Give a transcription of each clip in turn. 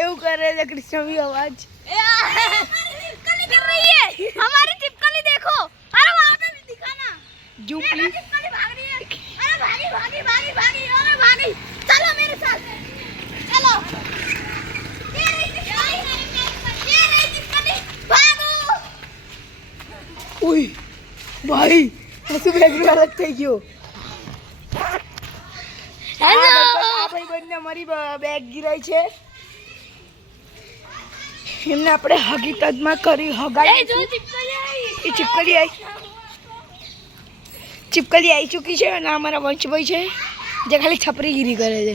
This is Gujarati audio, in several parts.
એવું કરે છે કૃષ્ણવી અવાજ हमारी चिपकली देखो अरे वहां पे भी दिखा ना जूम प्लीज चिपकली भाग रही है अरे भागी भागी भागी भागी अरे भागी चलो मेरे साथ चलो ये रही चिपकली भागो ओए भाई ऐसे बैग अलग થઈ ગયો હેલો આ ભાઈબંધને મારી બેગ ગિરાઈ છે એમને આપણે હકીકતમાં કરી હગાઈ જો चिपकली आई એ ચિપકલી આવી ચૂકી છે અને અમારા વંશભાઈ છે જે ખાલી છપરીગીરી કરે છે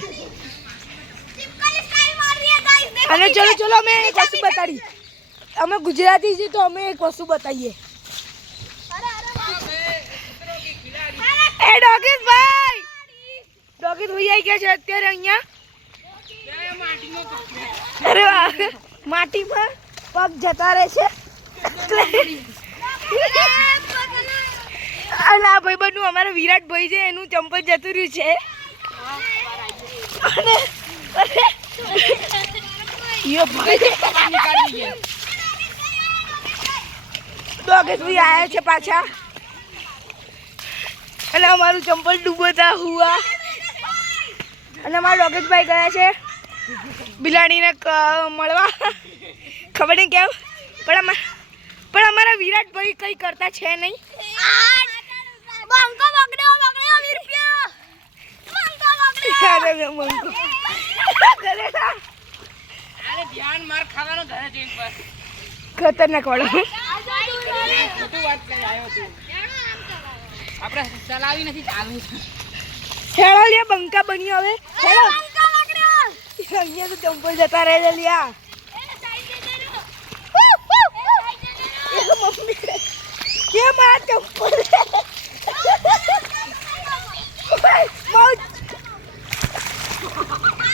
चिपकली स्काई मार रही है गाइस देखो અને ચલો ચલો અમે એક વસ્તુ બતાડી અમે ગુજરાતી છીએ તો અમે એક વસ્તુ બતાવીએ अरे એ ડોગીસ ભાઈ ડોગીસ ભાઈ આવી ગયા છે અત્યારે અહીંયા અરે વાહ માટીમાં પગ જતા રહે છે અને આ ભાઈબંધનું અમારા વિરાટ ભાઈ છે એનું ચંપલ જતું રહ્યું છે અને યો ભાઈ ડોગેશ ભાઈ આવ્યા છે પાછા અને અમારું ચંપલ ડૂબતા હુઆ અને અમારા ડોગેશભાઈ ગયા છે બિલાડીને મળવા ખબર નહીં કેમ પણ અમારા વિરાટભાઈ કંઈ કરતા છે નહીં બંકો પકડ્યો 20 રૂપિયા બંકો પકડ્યો અરે ધ્યાન માર ખાવાનો ઘરે જઈને પર ખતરનાક વાળો ખોટું વાત કરી આવ્યો તું આપણે ચલાવી નથી ચાલુ હેળો લ્યા બંકા બન્યો હવે હેળો અહીંયા તો ચંપલ જતા રહે લ્યા મમ્મી કેમ આ ચંપલ